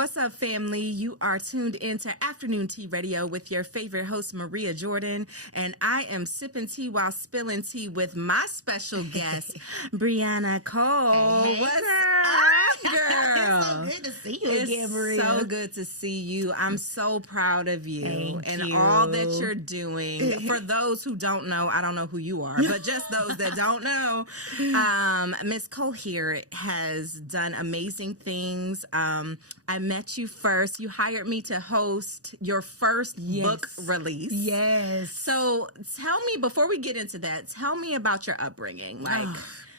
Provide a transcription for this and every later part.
What's up, family? You are tuned into Afternoon Tea Radio with your favorite host, Maria Jordan, and I am sipping tea while spilling tea with my special guest, Briana Cole. Hey, What's girl. up, girl? It's so good to see you It's again, Maria. so good to see you. I'm so proud of you Thank and you. all that you're doing. For those who don't know, I don't know who you are, but just those that don't know, Miss Cole here has done amazing things. I met you first. You hired me to host your first book release. Yes. So tell me, before we get into that, tell me about your upbringing. Like,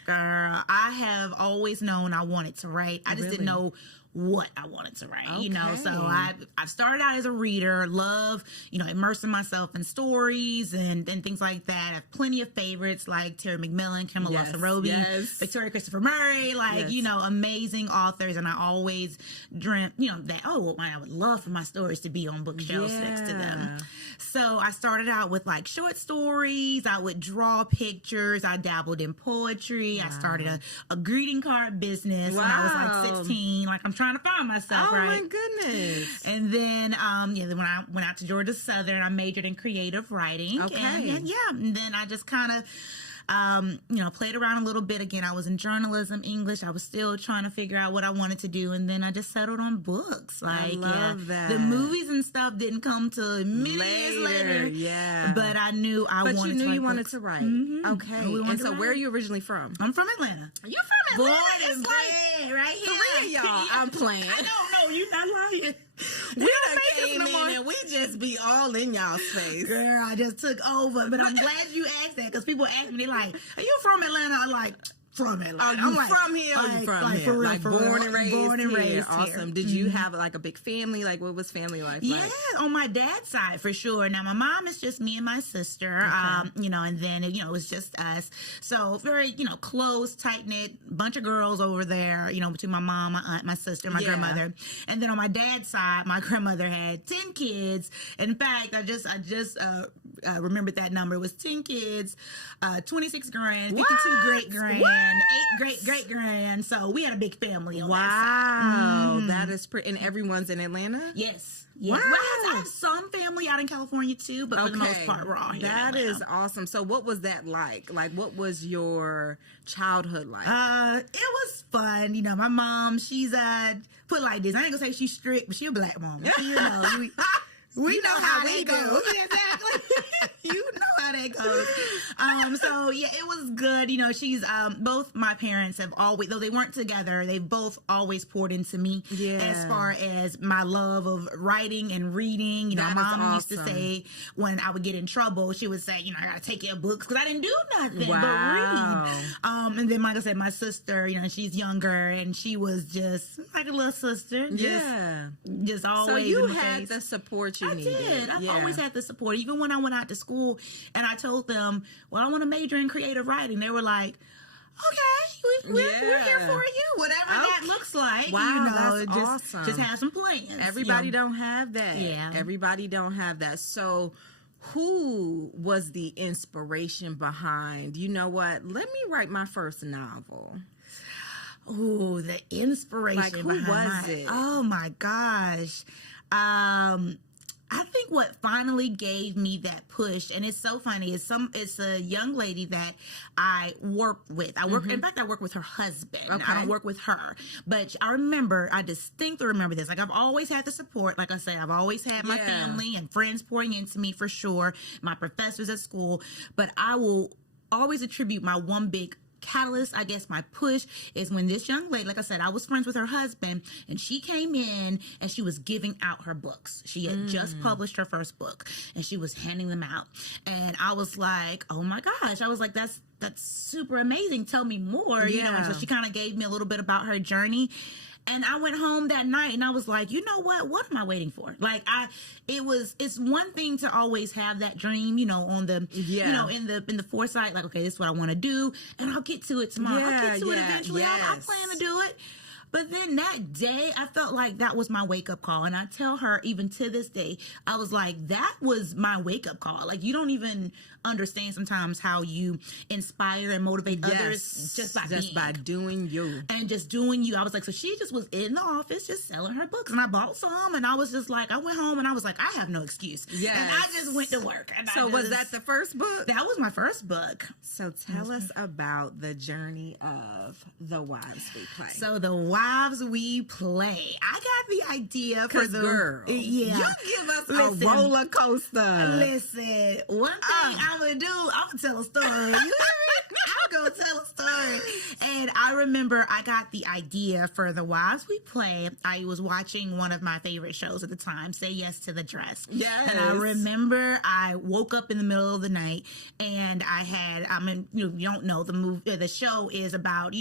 girl, I have always known I wanted to write. I just didn't know what I wanted to write, you know. So I've started out as a reader, love, immersing myself in stories and things like that. I have plenty of favorites like Terry McMillan, Kimberly Lawson Roby, Victoria Christopher Murray, amazing authors. And I always dreamt, that, I would love for my stories to be on bookshelves next to them. So I started out with like short stories. I would draw pictures. I dabbled in poetry. I started a greeting card business when I was like 16. Like, I'm trying to find myself, right? Oh my goodness. And then, then when I went out to Georgia Southern, I majored in creative writing. Okay. And then I just kind of, played around a little bit. Again, I was in journalism, English. I was still trying to figure out what I wanted to do. And then I just settled on books. Like, I love that. The movies and stuff didn't come till many years later. Yeah. But I knew I wanted to write. But you knew you wanted to write. Mm-hmm. Okay. And so where are you originally from? I'm from Atlanta. You're from Atlanta? Born and bred, right here. Three of y'all. I'm playing. I don't know. You're not lying. We done came in and we just be all in y'all's face. Girl, I just took over. But I'm glad you asked that because people ask me, they like, are you from Atlanta? I'm like, from Atlanta. Are you I'm like, from here? Or you from here? For real, like born and raised here. Awesome. Here. Did you have like a big family? Like, what was family life like? Yeah, on my dad's side for sure. Now my mom is just me and my sister. Okay. And then it was just us. So very close, tight knit bunch of girls over there. Between my mom, my aunt, my sister, my grandmother, and then on my dad's side, my grandmother had 10 kids. In fact, I just remembered that number. It was 10 kids, 26 grand, 52 great grand. And 8 great grand. So we had a big family on that side. That is pretty. And everyone's in Atlanta? Yes. Wow. Well, I have some family out in California too, but for the most part, we're all here. That is awesome. So what was that like? Like, what was your childhood like? It was fun. My mom, she's put it like this. I ain't gonna say she's strict, but she a black mom. We know how that goes. Exactly. You know how that goes. So yeah, it was good. She's both my parents have always, though they weren't together, they've both always poured into me as far as my love of writing and reading. My mom used to say when I would get in trouble, she would say, I gotta take your books because I didn't do nothing but read. And then like I said, my sister, she's younger and she was just like a little sister. Just always. So you had the support you needed. I did. I've always had the support. Even when I went out to school and I told them, well, I want to major in creative writing, they were like, okay, we're here for you. Whatever that looks like. Wow, that's awesome. Just have some plans. Everybody don't have that. Yeah. Everybody don't have that. So who was the inspiration behind, you know what, let me write my first novel? Oh, the inspiration. Like, who was it? Oh my gosh. I think what finally gave me that push, and it's so funny, it's a young lady that I work with. In fact, I work with her husband. Okay. I don't work with her. But I distinctly remember this. Like, I've always had the support. Like I say, I've always had my family and friends pouring into me for sure, my professors at school. But I will always attribute my one big catalyst, I guess my push, is when this young lady, like I said, I was friends with her husband, and she came in and she was giving out her books. She had just published her first book and she was handing them out. And I was like, oh my gosh. I was like, that's super amazing. Tell me more. And so she kind of gave me a little bit about her journey. And I went home that night and I was like, you know what? What am I waiting for? Like, it's one thing to always have that dream, on the, in the foresight, like, okay, this is what I want to do and I'll get to it tomorrow. I'll get to it eventually. I plan to do it. But then that day, I felt like that was my wake-up call. And I tell her, even to this day, I was like, that was my wake-up call. Like, you don't even understand sometimes how you inspire and motivate others just by doing you. And just doing you. I was like, so she just was in the office just selling her books. And I bought some, and I was just like, I went home, and I was like, I have no excuse. Yes. And I just went to work. And so was that the first book? That was my first book. So tell us about the journey of The Wives We Play. So The Wives We Play. I got the idea for the girl. Yeah. You give us a roller coaster. Listen, one thing I'm gonna do, I'm gonna tell a story. You hear me? I'm gonna tell a story. And I remember I got the idea for The Wives We Play. I was watching one of my favorite shows at the time, Say Yes to the Dress. Yes. And I remember I woke up in the middle of the night, and I had, you don't know, the show is about,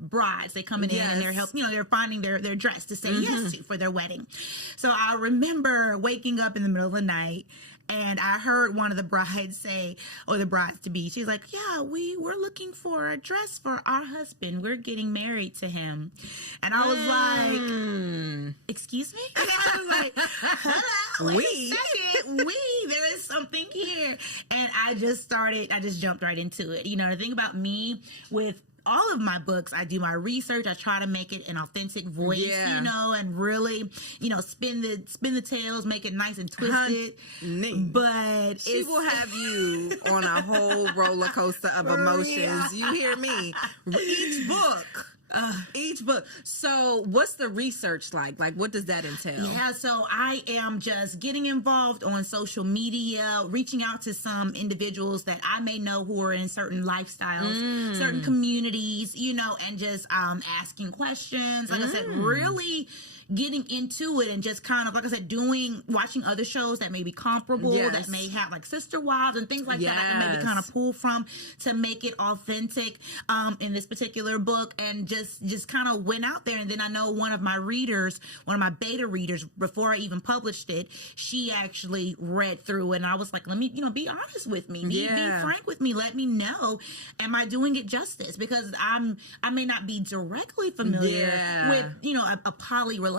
brides. They coming in and they're helping, they're finding their dress to say yes to for their wedding. So I remember waking up in the middle of the night, and I heard one of the brides say, or the brides to be, she's like, yeah, we're looking for a dress for our husband. We're getting married to him. And I was like, excuse me? And I was like, hello, wait a second. There is something here. And I just jumped right into it. The thing about me with all of my books, I do my research. I try to make it an authentic voice, and really, spin the tales, make it nice and twisted. But she will have you on a whole roller coaster of emotions. You hear me? Each book. So what's the research like? Like, what does that entail? Yeah, so I am just getting involved on social media, reaching out to some individuals that I may know who are in certain lifestyles, certain communities, and just asking questions. Like I said, really getting into it and just kind of, like I said, watching other shows that may be comparable, that may have like Sister Wives and things like that I can maybe kind of pull from to make it authentic in this particular book, and just kind of went out there. And then I know one of my beta readers, before I even published it, she actually read through it, and I was like, let me, be honest with me, be frank with me, let me know, am I doing it justice? Because I may not be directly familiar with, a poly relationship,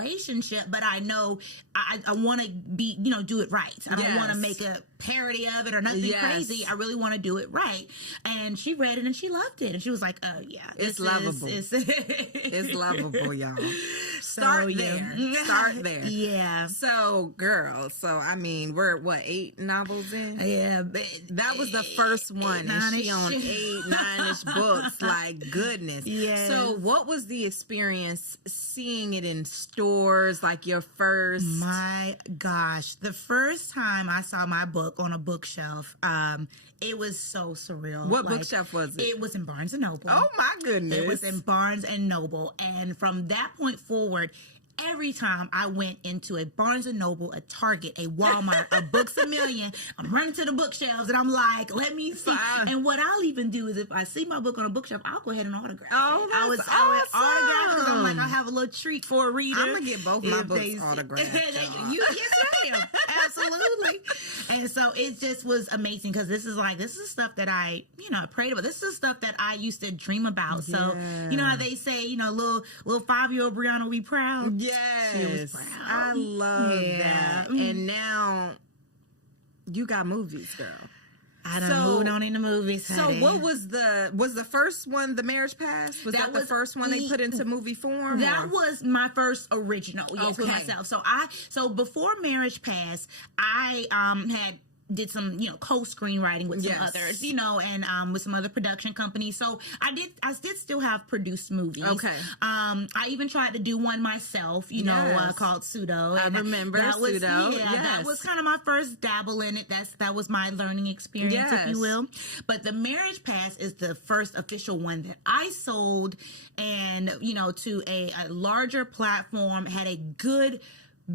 but I know I want to be, do it right. I don't want to make a parody of it or nothing crazy. I really want to do it right. And she read it and she loved it. And she was like, oh yeah, it's lovable. It's lovable, y'all. Start there. Yeah. So, girl, we're 8 novels in? Yeah. That was the first one. And she on 9-ish books. Like, goodness. Yeah. So, what was the experience seeing it in stores, like your first? My gosh. The first time I saw my book on a bookshelf, it was so surreal. What bookshelf was it? It was in Barnes & Noble. Oh, my goodness. It was in Barnes & Noble. And from that point forward, every time I went into a Barnes & Noble, a Target, a Walmart, a Books A Million, I'm running to the bookshelves and I'm like, let me see. And what I'll even do is if I see my book on a bookshelf, I'll go ahead and autograph it. I would autograph because I'm like, I have a little treat for a reader. I'm going to get both my books autographed. Yes, ma'am. Absolutely. And so it just was amazing because this is stuff that I prayed about. This is stuff that I used to dream about. Yeah. So, how they say, little 5-year-old Briana will be proud. Yes. She was proud. I love that. And now you got movies, girl. I done moved on into movies. So what was the first one, The Marriage Past? Was that the first one they put into movie form? That was my first original, for myself. So before Marriage Past, I did some, co-screenwriting with some others, and with some other production companies. So I did still have produced movies. Okay. I even tried to do one myself, called Pseudo. I remember Pseudo. That was kind of my first dabble in it. That was my learning experience, if you will. But The Marriage Pass is the first official one that I sold, and, to a larger platform, had a good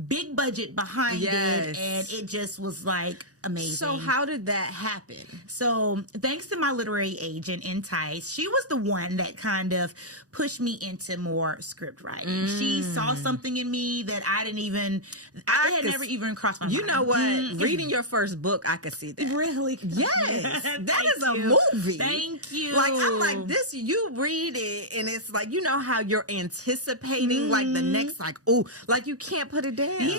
big budget behind it, and it just was like amazing. So how did that happen? So thanks to my literary agent, Entice, she was the one that kind of pushed me into more script writing. She saw something in me that I had never even crossed my mind. You know what? Reading your first book, I could see that. Really? Yes. That is a movie. Thank you. Like, I'm like, this, you read it, and it's like, you know how you're anticipating, like, the next, like, oh, like, you can't put it down. Yeah.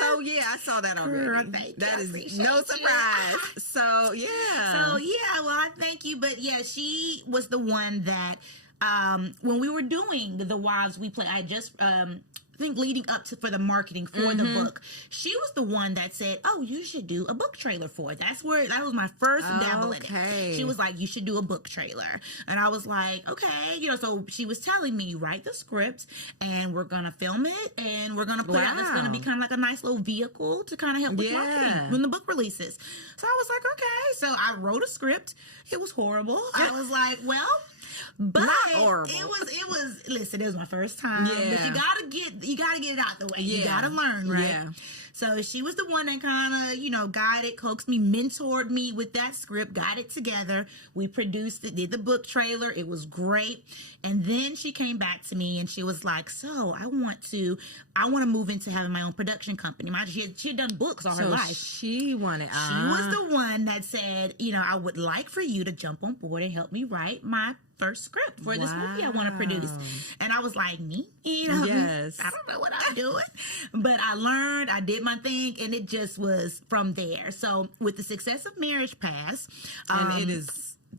So, yeah, I saw that already. That is no surprise. So, yeah. So, yeah, well, I thank you. But, yeah, she was the one that, when we were doing The Wives We Play, I just... I think leading up to for the marketing for the book, she was the one that said, "Oh, you should do a book trailer for it." That was my first dabble in it. She was like, "You should do a book trailer," and I was like, "Okay," So she was telling me, "Write the script, and we're gonna film it, and we're gonna put it out. It's gonna be kind of like a nice little vehicle to kind of help with marketing when the book releases." So I was like, "Okay." So I wrote a script. It was horrible. I was like, "Well." But it was listen, it was my first time. Yeah. But you gotta get it out the way. Yeah. You gotta learn, right? Yeah. So she was the one that kind of, guided, coaxed me, mentored me with that script, got it together. We produced it, did the book trailer. It was great. And then she came back to me and she was like, "So I want to move into having my own production company." She had done books all her life. She wanted. She was the one that said, "I would like for you to jump on board and help me write my first script for this movie I want to produce." And I was like, "Me? Yes. I don't know what I'm doing." But I learned, I did my thing, and it just was from there. So with the success of Marriage Pass, and it is...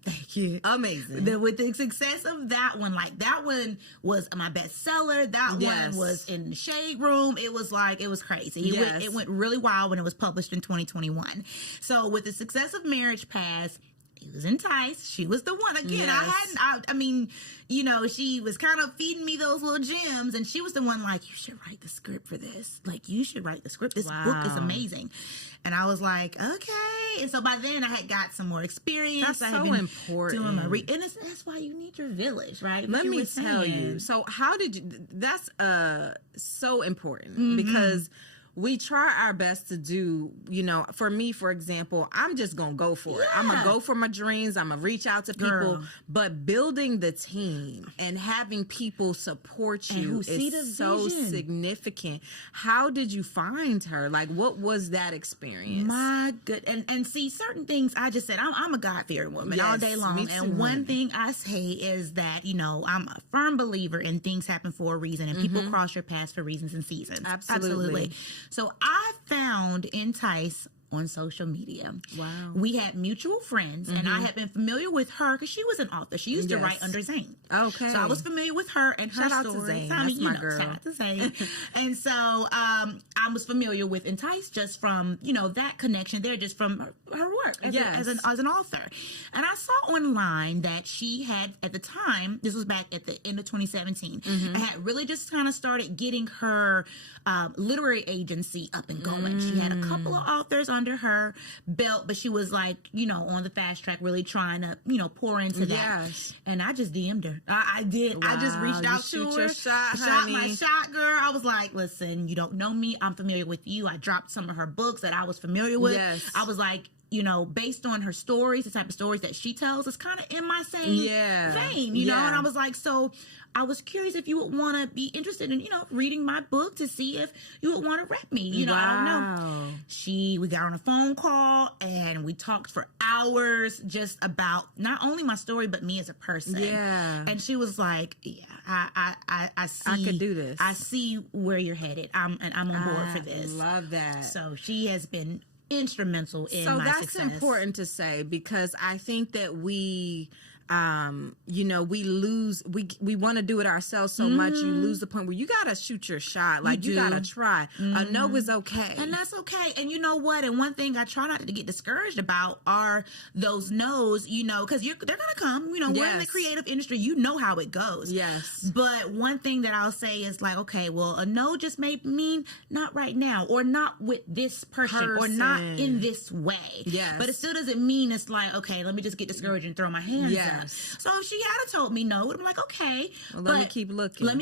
Thank you. Amazing. With the success of that one, like that one was my bestseller. That one was in the Shade Room. It was crazy. It went really wild when it was published in 2021. So with the success of Marriage Pass, it was Entice. She was the one. Again, she was kind of feeding me those little gems, and she was the one like, "You should write the script for this. Like, you should write the script. This book is amazing." And I was like, "Okay." And so by then I had got some more experience. That's so important. Doing my that's why you need your village, right? Let me tell you. So how did you, that's so important because we try our best to do, for me, for example, I'm just going to go for it. I'm going to go for my dreams. I'm going to reach out to people. But building the team and having people support you is so significant. How did you find her? Like, what was that experience? My good. And see, certain things I just said, I'm a God-fearing woman all day long. And one thing I say is that, I'm a firm believer in things happen for a reason and people cross your paths for reasons and seasons. Absolutely. So I found Entice on social media. Wow. We had mutual friends, and I had been familiar with her because she was an author. She used to write under Zane. Okay. So I was familiar with her and her story. Shout out to Zane. That's my girl. Shout out to Zane. And so I was familiar with Entice just from, that connection there, just from her work as an author. And I saw online that she had, at the time, this was back at the end of 2017, had really just kind of started getting her literary agency up and going. She had a couple of authors under her belt, but she was like, on the fast track, really trying to, pour into that. Yes. And I just DM'd her. I did. Wow. I just reached out to her. Your shot, shot my shot, girl. I was like, "Listen, you don't know me. I'm familiar with you." I dropped some of her books that I was familiar with. Yes. I was like, based on her stories, the type of stories that she tells, it's kind of in my same vein, you know? And I was like, so I was curious if you would want to be interested in, reading my book to see if you would want to rep me. Wow. I don't know. We got on a phone call and we talked for hours just about not only my story, but me as a person. Yeah. And she was like, "Yeah, I see. I could do this. I see where you're headed. I'm on board for this." Love that. So she has been instrumental in my success. So that's important to say because I think that we we lose, we want to do it ourselves so much, you lose the point where you got to shoot your shot. Like, you got to try. A no is okay. And that's okay. And you know what? And one thing I try not to get discouraged about are those no's, because they're going to come. We're in the creative industry. You know how it goes. Yes. But one thing that I'll say is like, okay, well, a no just may mean not right now or not with this person. Or not in this way. Yes. But it still doesn't mean it's like, okay, let me just get discouraged and throw my hands up. Yes. So if she had told me no, I'm like, okay. Well, let me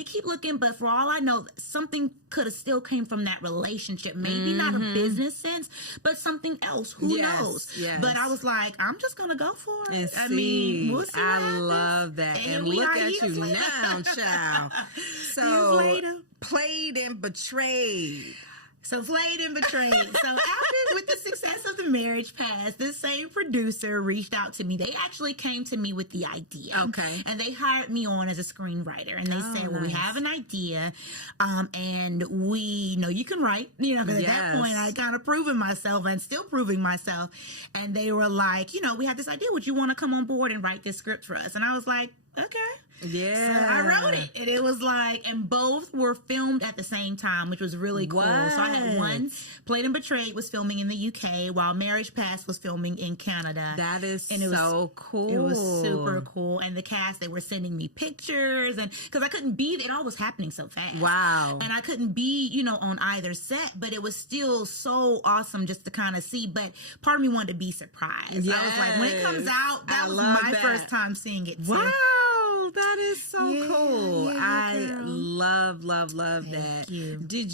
keep looking. But for all I know, something could have still came from that relationship. Maybe not a business sense, but something else. Who knows? Yes. But I was like, I'm just going to go for it. And we'll see what I happens. love that. And look at you now, child. So, Years later. Played and betrayed. So Played and Betrayed. So after, with the success of The Marriage Pass, this same producer reached out to me. They actually came to me with the idea. Okay. And they hired me on as a screenwriter. And they said, well, we have an idea, and we know you can write. You know, because at that point, I kind of proven myself and still proving myself. And they were like, we have this idea. Would you want to come on board and write this script for us? And I was like, okay. Yeah. So I wrote it. And it was like, and both were filmed at the same time, which was really cool. So I had one, Played and Betrayed was filming in the UK, while Marriage Pass was filming in Canada. That is so cool. It was super cool. And the cast, they were sending me pictures, and because I couldn't be, it all was happening so fast. Wow. And I couldn't be, on either set, but it was still so awesome just to kind of see. But part of me wanted to be surprised. Yes. I was like, when it comes out, that was my first time seeing it. Wow. That is so cool. I love that. You. Did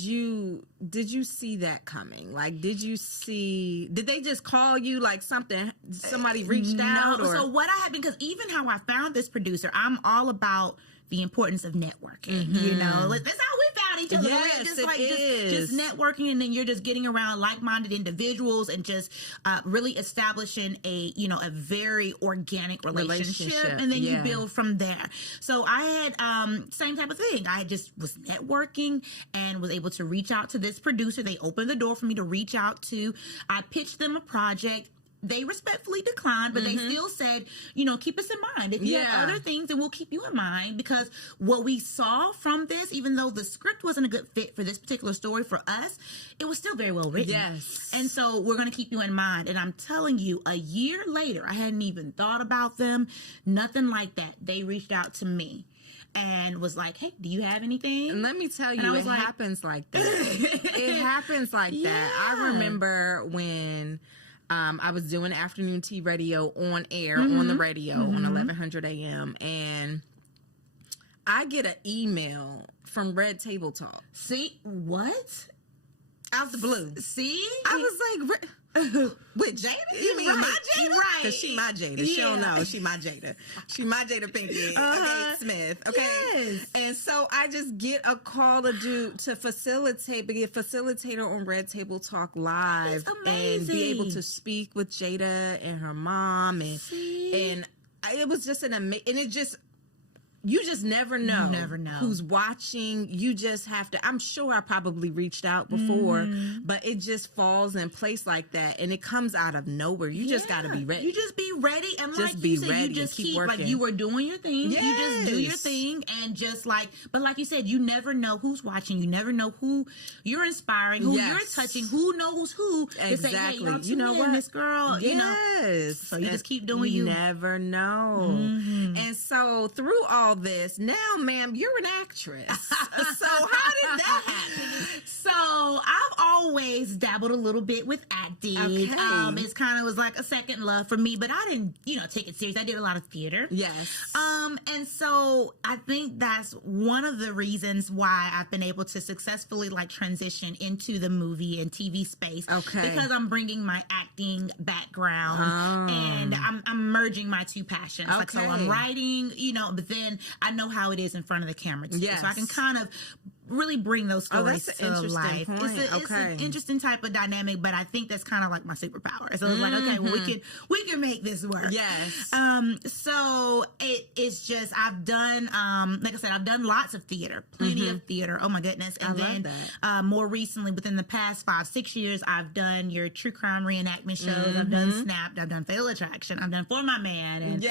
you see that coming? Like, did they just call you like somebody reached out? Or? So what I had, because even how I found this producer, I'm all about the importance of networking. That's how we found each other. Yes, just networking, and then you're just getting around like-minded individuals and just really establishing a very organic relationship. And then you build from there. So I had same type of thing. I just was networking and was able to reach out to this producer. They opened the door for me to reach out to. I pitched them a project. They respectfully declined, but they still said, keep us in mind. If you have other things, then we'll keep you in mind, because what we saw from this, even though the script wasn't a good fit for this particular story for us, it was still very well written. Yes. And so we're going to keep you in mind. And I'm telling you, a year later, I hadn't even thought about them. Nothing like that. They reached out to me and was like, hey, do you have anything? And let me tell you, it happens like that. It happens like that. I remember when I was doing afternoon tea radio on air, on the radio, on 1100 a.m. And I get an email from Red Table Talk. See? What? Out the blue. See? I was like, with Jada? You mean my Jada? Right. Because she my Jada. She don't know. She my Jada. She my Jada Pinkett. Okay, Smith. Okay. Yes. And so I just get a call to facilitate, be a facilitator on Red Table Talk Live. And be able to speak with Jada and her mom. And it was just an amazing, and it just, you just never know. You never know who's watching. You just have to. I'm sure I probably reached out before, but it just falls in place like that, and it comes out of nowhere. You just got to be ready. You just be ready, and just like be you said, ready you just keep working. Like you were doing your thing. Yes. You just do your thing, and just but like you said, you never know who's watching. You never know who you're inspiring, who you're touching, who knows who. Exactly. Say, hey, you know what, this girl. Yes. So you just keep doing you. Never know. And so through all this, now, ma'am, you're an actress. So how did that happen? So I've always dabbled a little bit with acting. Okay. It's kind of was like a second love for me, but I didn't, take it serious. I did a lot of theater. Yes. And so I think that's one of the reasons why I've been able to successfully transition into the movie and TV space. Okay. Because I'm bringing my acting background and I'm merging my two passions. Okay. Like, so I'm writing, but then I know how it is in front of the camera too. Yes. So I can kind of really bring those stories that's to an interesting life. Point. It's an interesting type of dynamic, but I think that's kind of like my superpower. So it's like, okay, well, we can make this work. Yes. So it's just, I've done, like I said, I've done lots of theater, plenty of theater. Oh my goodness. And then more recently, within the past 5-6 years, I've done your true crime reenactment shows. I've done Snapped. I've done Fatal Attraction. I've done For My Man. And,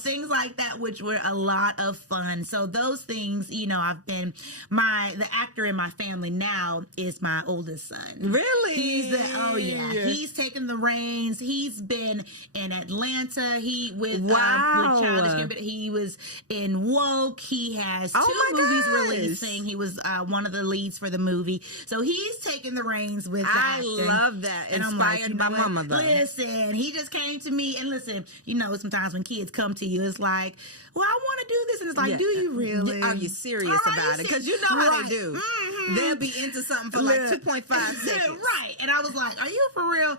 things like that, which were a lot of fun. So those things, I've been, my the actor in my family now is my oldest son. Really? He's taken the reins. He's been in Atlanta. With Childish. He was in Woke. He has 2 movies releasing. He was one of the leads for the movie. So he's taken the reins with that. I love that. And inspired by mama, though. Listen, he just came to me, and listen, sometimes when kids come to you, it's like, well, I want to do this, and it's like, do you really? Are you serious about it? Because you know how they do. Mm-hmm. They'll be into something for like 2.5 seconds. Right. And I was like, are you for real?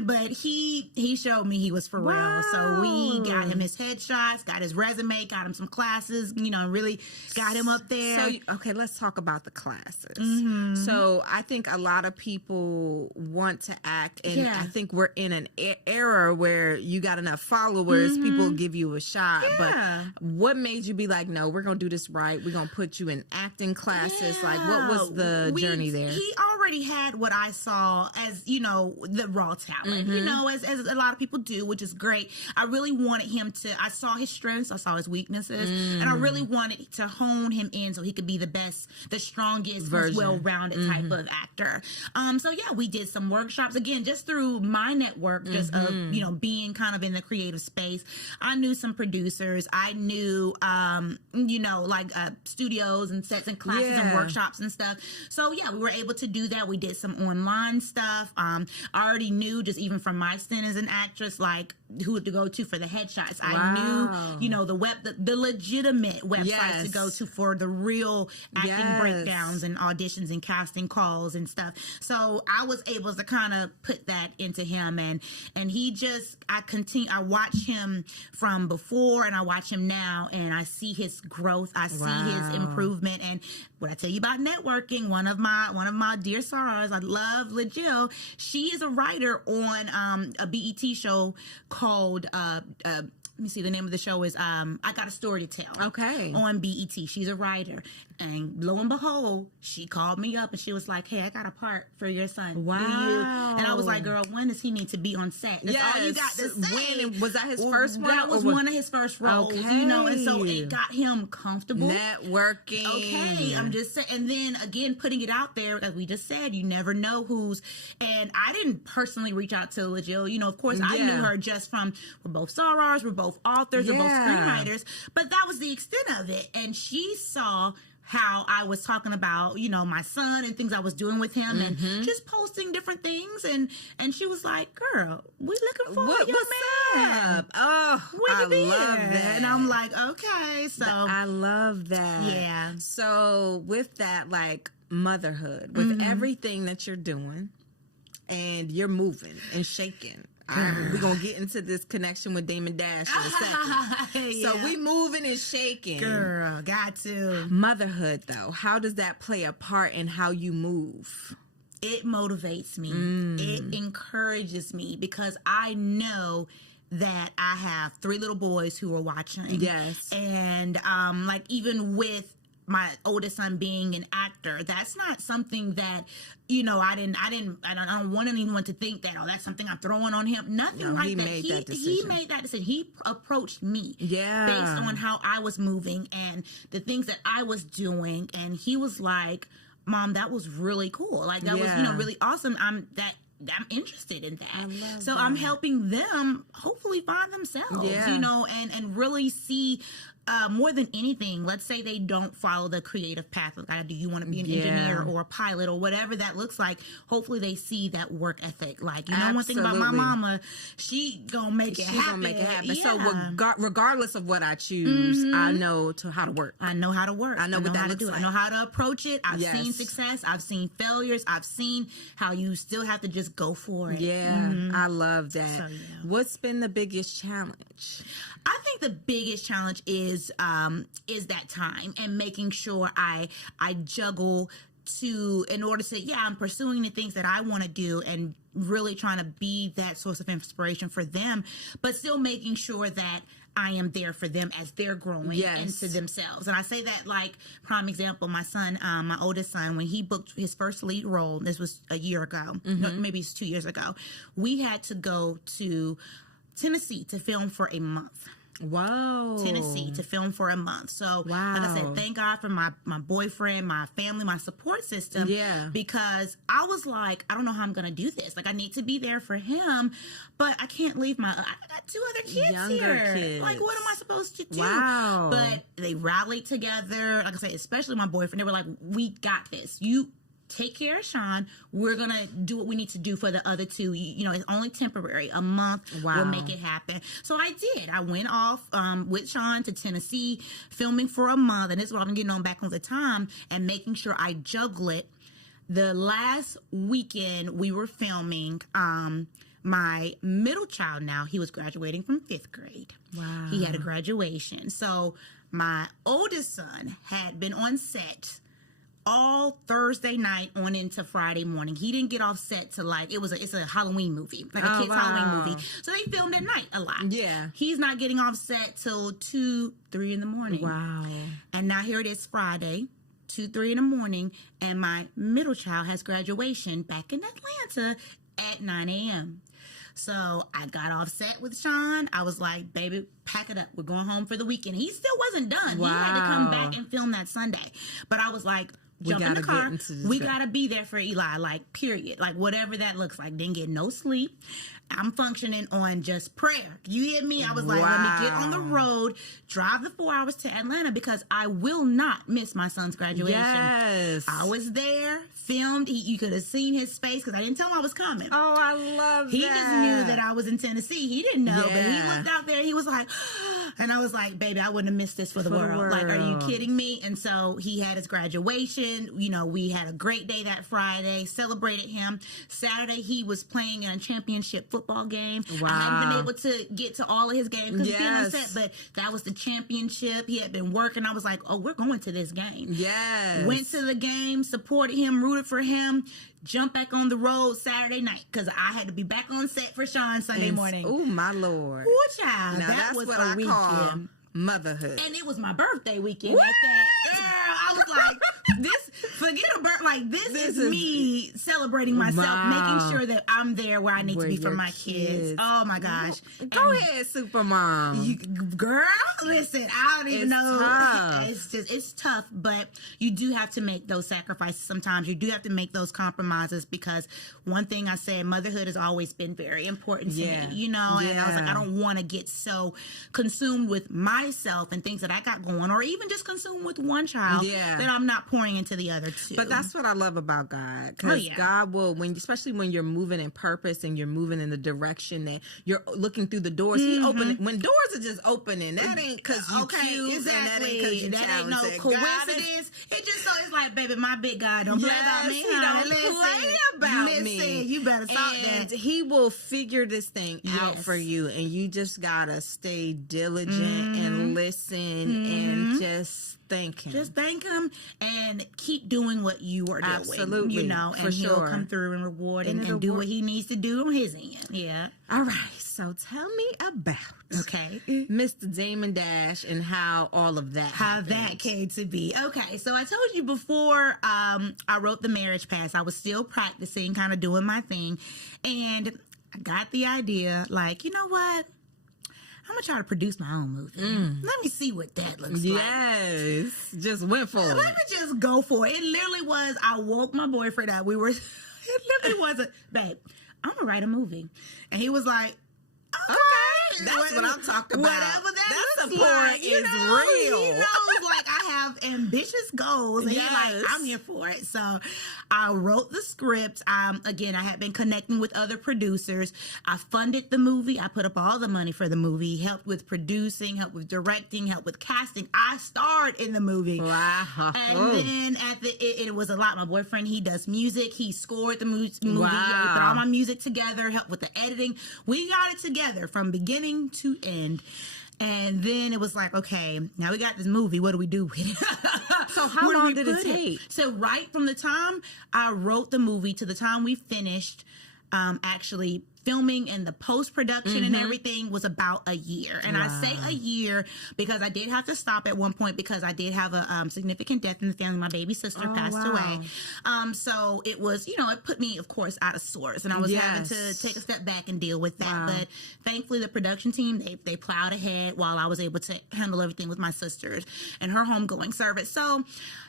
But he showed me he was for real. So we got him his headshots, got his resume, got him some classes, really got him up there. So, okay, let's talk about the classes. Mm-hmm. So I think a lot of people want to act, and I think we're in an era where you got enough followers, people give you a shot. Yeah. But what made you be like, no, we're going to do this right. We're going to put you in acting classes. Yeah. Like, what was the journey there? He already had what I saw as, the raw talent, as a lot of people do, which is great. I really wanted him to, I saw his strengths, I saw his weaknesses, and I really wanted to hone him in so he could be the best, the strongest, most well-rounded type of actor. So yeah, we did some workshops, again, just through my network, just of, being kind of in the creative space. I knew some producers. I knew, studios and sets and classes and workshops and stuff. So yeah, we were able to do that. We did some online stuff. I already knew, just even from my stint as an actress, like who to go to for the headshots. I knew, the legitimate websites to go to for the real acting breakdowns and auditions and casting calls and stuff. So I was able to kind of put that into him, and he just, I watch him from before and I watch him now, and I see his growth. I see his improvement. And what I tell you about networking, one of my dear sorors, I love LaJill. She is a writer on a BET show called let me see, the name of the show is I Got a Story to Tell. Okay. On BET. She's a writer. And lo and behold, she called me up and she was like, hey, I got a part for your son. Wow. And I was like, girl, when does he need to be on set? That's all you got to say. When, was that his first one? That was one of his first roles, and so it got him comfortable. Networking. Okay, I'm just saying. And then again, putting it out there, as we just said, you never know who's, and I didn't personally reach out to LaJill. Of course, I knew her just from, we're both sorors, we're both authors, we're both screenwriters, but that was the extent of it. And she saw how I was talking about, my son and things I was doing with him and just posting different things. And she was like, girl, we looking for your man. Up? Oh, I love that. And I'm like, okay. So I love that. Yeah. So with that, like motherhood, with everything that you're doing and you're moving and shaking. We're going to get into this connection with Damon Dash in a second. So we moving and shaking. Girl, got to. Motherhood, though, how does that play a part in how you move? It motivates me. It encourages me because I know that I have 3 little boys who are watching. Yes. And even with my oldest son being an actor, that's not something that, I don't want anyone to think that, that's something I'm throwing on him. Nothing like that. He made that decision. He approached me based on how I was moving and the things that I was doing. And he was like, Mom, that was really cool. Like, that was, really awesome. I'm interested in that. So I'm helping them hopefully find themselves, and really see, more than anything, let's say they don't follow the creative path. Like, do you want to be an engineer or a pilot or whatever that looks like? Hopefully they see that work ethic. Like, one thing about my mama, she gonna make it happen. She's gonna make it happen. Yeah. So regardless of what I choose, I know how to work. I know how to work. I know what that looks like. I know how to approach it. I've seen success. I've seen failures. I've seen how you still have to just go for it. Yeah, I love that. So, what's been the biggest challenge? I think the biggest challenge is that time and making sure I juggle in order to, I'm pursuing the things that I want to do and really trying to be that source of inspiration for them, but still making sure that I am there for them as they're growing into themselves. And I say that, like, prime example, my son, my oldest son, when he booked his first lead role, this was a year ago, no, maybe it's 2 years ago, we had to go to Tennessee to film for a month. Whoa. Tennessee, to film for a month. So, like I said, thank God for my boyfriend, my family, my support system. Yeah. Because I was like, I don't know how I'm going to do this. Like, I need to be there for him, but I can't leave I got 2 other kids Younger here. kids. Like, what am I supposed to do? Wow. But they rallied together. Like I said, especially my boyfriend. They were like, we got this. You take care of Sean. We're going to do what we need to do for the other 2. You know, it's only temporary. A month will make it happen. So I did. I went off with Sean to Tennessee, filming for a month. And this is what I'm getting on back on the time and making sure I juggle it. The last weekend we were filming, my middle child now, he was graduating from 5th grade. Wow. He had a graduation. So my oldest son had been on set all Thursday night on into Friday morning. He didn't get off set till it's a Halloween movie, like a kid's Halloween movie. So they filmed at night a lot. Yeah. He's not getting off set till 2, 3 in the morning. Wow. And now here it is Friday, 2, 3 in the morning, and my middle child has graduation back in Atlanta at 9 a.m. So I got off set with Sean. I was like, baby, pack it up. We're going home for the weekend. He still wasn't done. He had to come back and film that Sunday. But I was like, jump in the car. We got to be there for Eli, like, period. Like, whatever that looks like. Didn't get no sleep. I'm functioning on just prayer. You hear me? I was like, let me get on the road, drive the 4 hours to Atlanta because I will not miss my son's graduation. Yes. I was there, filmed. You could have seen his face because I didn't tell him I was coming. Oh, I love that. He just knew that I was in Tennessee. He didn't know, but he looked out there. He was like, and I was like, baby, I wouldn't have missed this for the world. Like, are you kidding me? And so he had his graduation. You know, we had a great day that Friday, celebrated him. Saturday, he was playing in a championship football game. Wow. I hadn't been able to get to all of his games because he's been on set, but that was the championship. He had been working. I was like, oh, we're going to this game. Yes. Went to the game, supported him, rooted for him. Jumped back on the road Saturday night because I had to be back on set for Sean Sunday morning. Oh, my Lord. Poor child. Now, that that's was what a I weekend. call motherhood. And it was my birthday weekend. What? Like that. Girl, I was like, forget a birthday. Like, this is me celebrating myself, making sure that I'm there where I need to be for my kids. Oh, my gosh. Go ahead, Supermom. Girl, listen, I don't even know. Tough. It's tough, but you do have to make those sacrifices sometimes. You do have to make those compromises because one thing I said, motherhood has always been very important to me, you know, and I was like, I don't want to get so consumed with myself and things that I got going, or even just consumed with one child that I'm not pouring into the other 2. But that's what I love about God, because God will, especially when you're moving in purpose and you're moving in the direction that you're looking through the doors. He opened when doors are just opening. That ain't because you cute, exactly. and that ain't no coincidence. It just so it's like, baby, my big God don't play about me. He don't play about me. You better stop and that. He will figure this thing out for you, and you just gotta stay diligent and listen and just thank him. Just thank him and keep doing what you are doing. Absolutely. You know, and he'll come through and reward and do what he needs to do on his end. Yeah. All right. So tell me about Mr. Damon Dash and how all of that that came to be. Okay. So I told you before I wrote the marriage pass, I was still practicing, kind of doing my thing. And I got the idea, like, you know what? I'm going to try to produce my own movie. Let me see what that looks like. Yes. Just went for it. Let me just go for it. It literally was, I woke my boyfriend up. It literally was babe, I'm going to write a movie. And he was like, okay. That's what I'm talking about. Whatever that support like, is real. He knows, like, I have ambitious goals. And he's like, I'm here for it. So I wrote the script. Again, I had been connecting with other producers. I funded the movie. I put up all the money for the movie, helped with producing, helped with directing, helped with casting. I starred in the movie. Wow. And then it was a lot. My boyfriend, he does music. He scored the movie. Wow. We put all my music together, helped with the editing. We got it together from beginning to end. And then it was like, okay, now we got this movie. What do we do with it? So how long did it take? So right from the time I wrote the movie to the time we finished actually filming and the post-production and everything was about a year. And I say a year because I did have to stop at one point because I did have a significant death in the family. My baby sister passed away. So it was, it put me, of course, out of sorts. And I was having to take a step back and deal with that. But thankfully, the production team, they plowed ahead while I was able to handle everything with my sisters and her homegoing service. So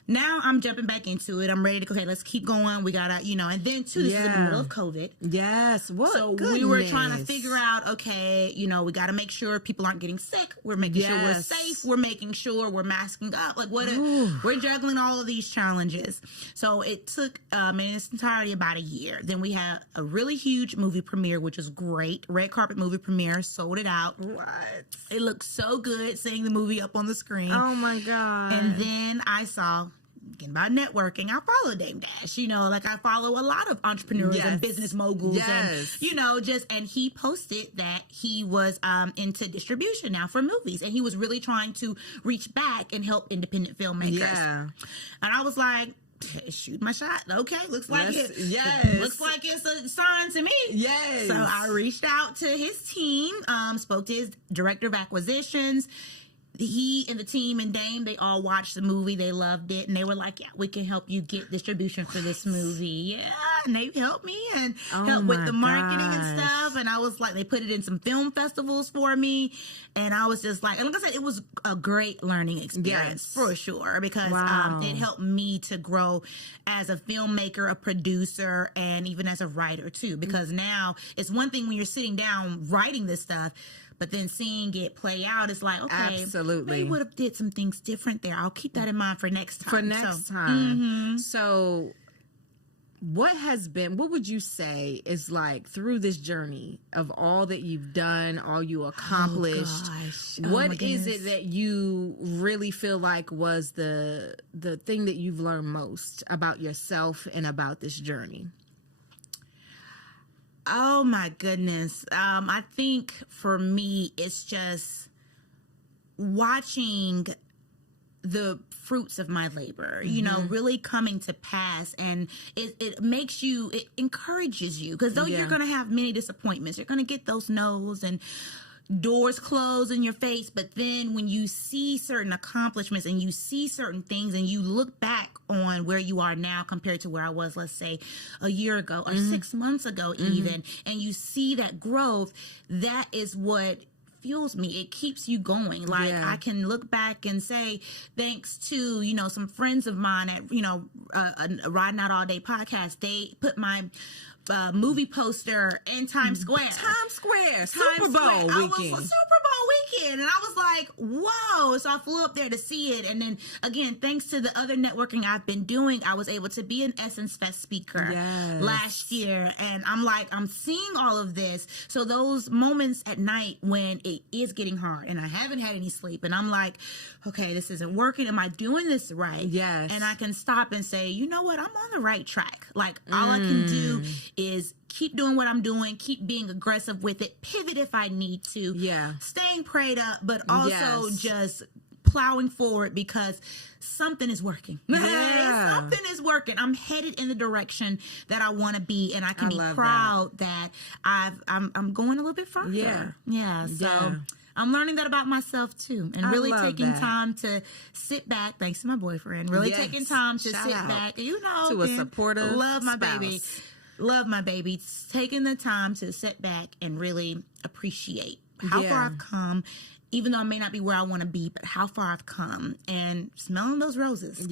now I'm jumping back into it. I'm ready to go, okay, let's keep going. We gotta, and then too, this is in the middle of COVID. Yes. What? So we were trying to figure out, okay, we got to make sure people aren't getting sick. We're making sure we're safe. We're making sure we're masking up. Like we're juggling all of these challenges. So it took in its entirety about a year. Then we had a really huge movie premiere, which was great. Red carpet movie premiere, sold it out. What? It looked so good seeing the movie up on the screen. Oh my God. And then I saw, again, about networking, I follow Damon Dash, I follow a lot of entrepreneurs and business moguls and, and he posted that he was into distribution now for movies, and he was really trying to reach back and help independent filmmakers. Yeah. And I was like, shoot my shot. Okay, looks like it's a sign to me. Yes. So I reached out to his team, spoke to his director of acquisitions. He and the team and Dame, they all watched the movie. They loved it. And they were like, yeah, we can help you get distribution for this movie. Yeah. And they helped me and helped with the marketing and stuff. And I was like, they put it in some film festivals for me. And I was just like, and like I said, it was a great learning experience for sure. Because it helped me to grow as a filmmaker, a producer, and even as a writer too. Because now it's one thing when you're sitting down writing this stuff, but then seeing it play out, it's like, okay, absolutely, we would have did some things different there. I'll keep that in mind for next time. So what would you say is like through this journey of all that you've done, all you accomplished, what is it that you really feel like was the thing that you've learned most about yourself and about this journey? Oh my goodness. I think for me, it's just watching the fruits of my labor, really coming to pass. And it makes you, it encourages you, because though you're going to have many disappointments, you're going to get those no's and doors closed in your face. But then when you see certain accomplishments and you see certain things and you look back on where you are now compared to where I was, let's say a year ago or 6 months ago even, and you see that growth, that is what fuels me. It keeps you going. Like I can look back and say, thanks to, some friends of mine at, Riding Out All Day podcast, they put my movie poster in Times Square. Super Bowl weekend. And I was like, whoa. So I flew up there to see it. And then again, thanks to the other networking I've been doing, I was able to be an Essence Fest speaker last year. And I'm like, I'm seeing all of this. So those moments at night when it is getting hard and I haven't had any sleep and I'm like, okay, this isn't working. Am I doing this right? Yes. And I can stop and say, you know what? I'm on the right track. Like all I can do is keep doing what I'm doing, keep being aggressive with it, pivot if I need to. Yeah. Staying prayed up, but also just plowing forward because something is working. Yeah. Something is working. I'm headed in the direction that I want to be, and I can be proud that I'm going a little bit further. Yeah. So I'm learning that about myself too, and really taking time to sit back. Thanks to my boyfriend, really taking time to sit back. To a supportive love my spouse. baby. Love my baby. Taking the time to sit back and really appreciate how far I've come, even though I may not be where I want to be, but how far I've come, and smelling those roses.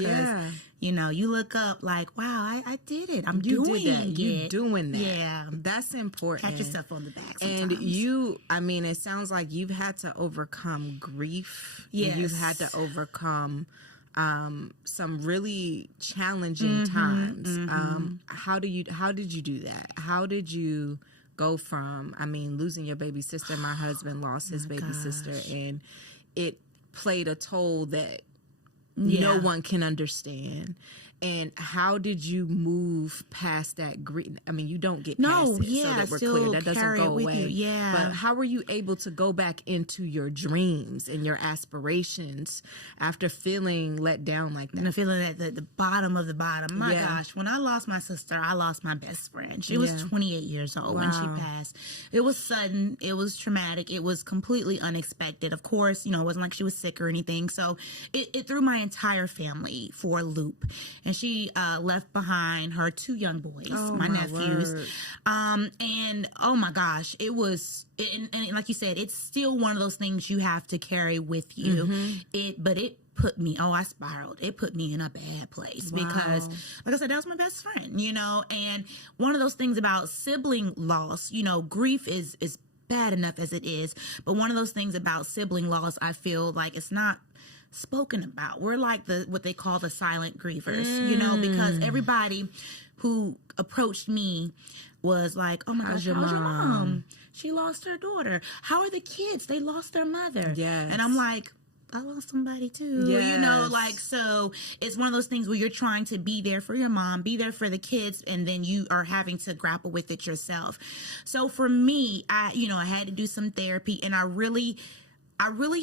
You look up like, wow, I did it. I'm doing it. You're doing that. Yeah. That's important. Pat yourself on the back sometimes. And it sounds like you've had to overcome grief. Yes. You've had to overcome some really challenging times. How did you do that? How did you go from, losing your baby sister? My husband lost his baby sister, and it played a toll that no one can understand. And how did you move past that grief? I mean, you don't get past it, so that we're clear. That doesn't go away. Yeah. But how were you able to go back into your dreams and your aspirations after feeling let down like that? And feeling at the bottom of the bottom. My gosh, when I lost my sister, I lost my best friend. She was 28 years old when she passed. It was sudden. It was traumatic. It was completely unexpected. Of course, it wasn't like she was sick or anything. So it threw my entire family for a loop. And she left behind her 2 young boys, my nephews. Word. And oh my gosh, it was, and like you said, it's still one of those things you have to carry with you. But it put me, I spiraled. It put me in a bad place because, like I said, that was my best friend, and one of those things about sibling loss, grief is bad enough as it is, but one of those things about sibling loss, I feel like it's not spoken about. We're like what they call the silent grievers, because everybody who approached me was like, oh my gosh, how's your mom? She lost her daughter. How are the kids? They lost their mother. Yes. And I'm like, I lost somebody too. Yes. So it's one of those things where you're trying to be there for your mom, be there for the kids, and then you are having to grapple with it yourself. So for me, I had to do some therapy, and I really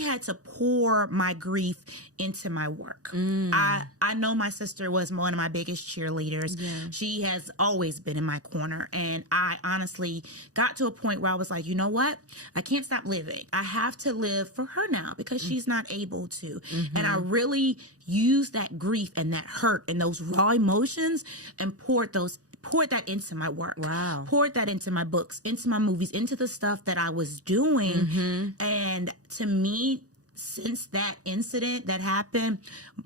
had to pour my grief into my work. I know my sister was one of my biggest cheerleaders. Yeah. She has always been in my corner. And I honestly got to a point where I was like, you know what? I can't stop living. I have to live for her now because she's not able to. And I really used that grief and that hurt and those raw emotions and poured that into my work. Wow. Poured that into my books, into my movies, into the stuff that I was doing. And to me, since that incident that happened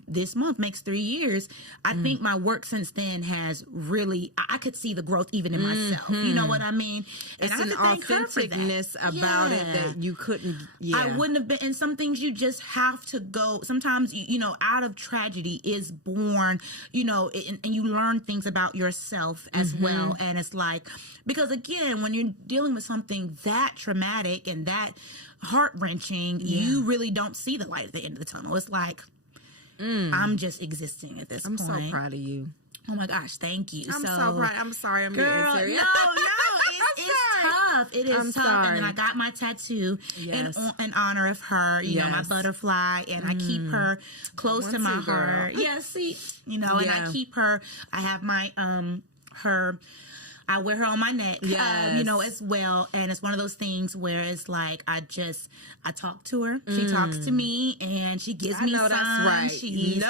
this month makes 3 years, I think my work since then has really, I could see the growth even in myself. You know what I mean? And it's an authenticness about it that you couldn't, I wouldn't have been, and some things you just have to go, sometimes, out of tragedy is born, and you learn things about yourself as well. And it's like, because again, when you're dealing with something that traumatic and that heart-wrenching, you really don't see the light at the end of the tunnel. It's like, I'm just existing at this point. I'm so proud of you. Oh my gosh, thank you. I'm so proud. I'm sorry I'm getting serious. It's tough. It is tough. Sorry. And then I got my tattoo in honor of her, my butterfly, and I keep her close to my heart. Yeah, see, and I keep her, I have my, I wear her on my neck, as well. And it's one of those things where it's like, I talk to her. She talks to me and she gives me signs. That's right. She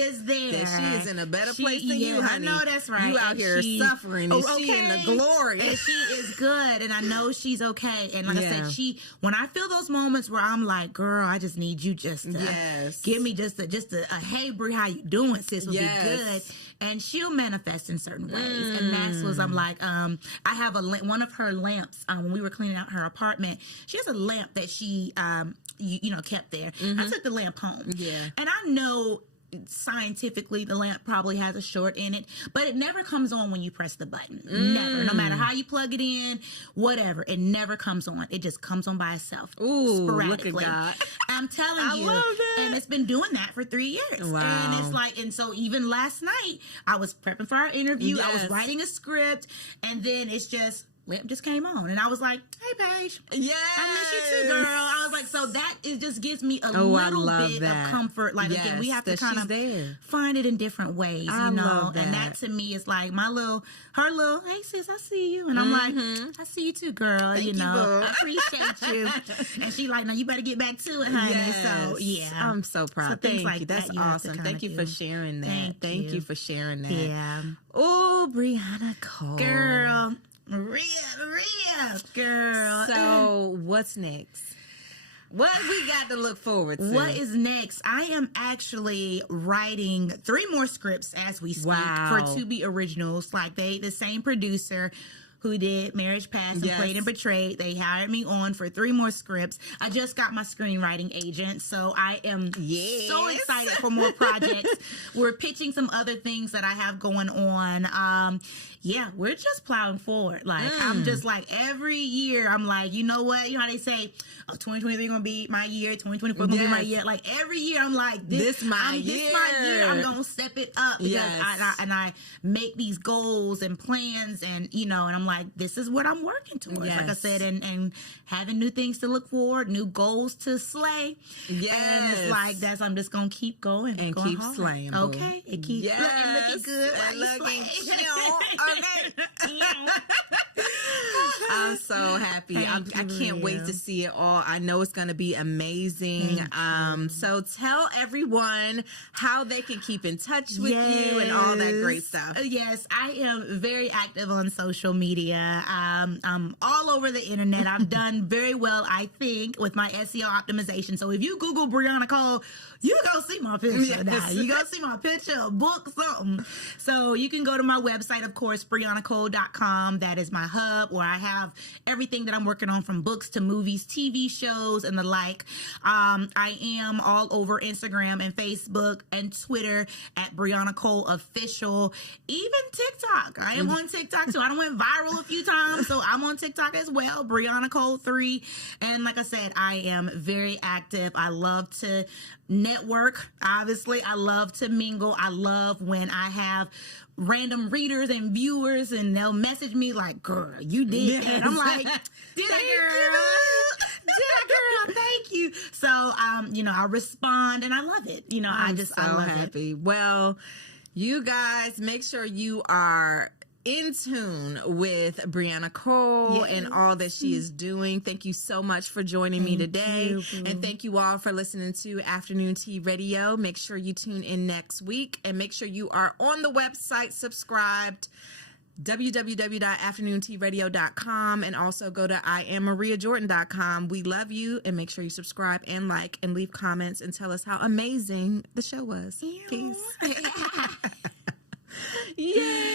is there. That she is in a better place than you, honey. I know that's right. You out here suffering and she in the glory. And she is good. And I know she's okay. And like I said, when I feel those moments where I'm like, girl, I just need you just to give me just a hey, Brie, how you doing, sis? Will be good. And she'll manifest in certain ways. And that's what I'm like, I have one of her lamps, when we were cleaning out her apartment, she has a lamp that she, kept there. I took the lamp home. Yeah. And I know scientifically the lamp probably has a short in it, but it never comes on when you press the button. Never. No matter how you plug it in, whatever, it never comes on. It just comes on by itself. Ooh, sporadically. Look at God. I'm telling you. I love that. And it's been doing that for 3 years. Wow. And it's like, and so even last night I was prepping for our interview. I was writing a script, and then it's just lamp just came on, and I was like, "Hey, Paige, I miss you too, girl." I was like, so that it just gives me a little bit of comfort. Like again, we have to kind of find it in different ways, love that. And that to me is like her little, "Hey sis, I see you," and I'm like, "I see you too, girl." Thank you, I appreciate you. And she like, "No, you better get back to it, honey." Yes. So I'm so proud. So Thank you. That's awesome. Thank you for sharing that. Thank you for sharing that. Yeah. Oh, Briana Cole, girl. Maria, girl. So what's next? What we got to look forward to? What is next? I am actually writing 3 more scripts as we speak for To Be Originals. Like the same producer who did Marriage Past and Played and Betrayed. They hired me on for 3 more scripts. I just got my screenwriting agent, so I am so excited for more projects. We're pitching some other things that I have going on. Yeah, we're just plowing forward. Like, I'm just like, every year, I'm like, you know what? You know how they say, oh, 2023 going to be my year, 2024 going to be my year. Like, every year, I'm like, this my year. I'm going to step it up. Because I make these goals and plans and, you know, and I'm like, this is what I'm working towards. Yes. Like I said, and having new things to look forward, new goals to slay. Yes. And it's like, I'm just going to keep going. And going keep hard. slaying, boo. Okay. It keeps looking good. And looking cute. Okay. I'm so happy. I can't wait to see it all. I know it's going to be amazing. So tell everyone how they can keep in touch with you and all that great stuff. Yes, I am very active on social media. I'm all over the internet. I've done very well, I think, with my SEO optimization. So if you Google Briana Cole, you go see my picture now. You go see my picture, book something. So you can go to my website, of course, brianacole.com. That is my hub where I have everything that I'm working on, from books to movies, TV shows, and the like. I am all over Instagram and Facebook and Twitter at Briana Cole Official. Even TikTok. I am on TikTok too. I done went viral a few times, so I'm on TikTok as well, Briana Cole 3. And like I said, I am very active. I love to network. Obviously, I love to mingle. I love when I have random readers and viewers and they'll message me like, girl, you did that. I'm like, did I, girl? Thank you. So, you know, I respond and I love it. You know, I love happy. Well, you guys, make sure you are in tune with Briana Cole and all that she is doing. Thank you so much for joining me today. And thank you all for listening to Afternoon Tea Radio. Make sure you tune in next week and make sure you are on the website, subscribed, www.afternoontearadio.com, and also go to IamMariaJordan.com. We love you, and make sure you subscribe and like and leave comments and tell us how amazing the show was. Peace. Yay!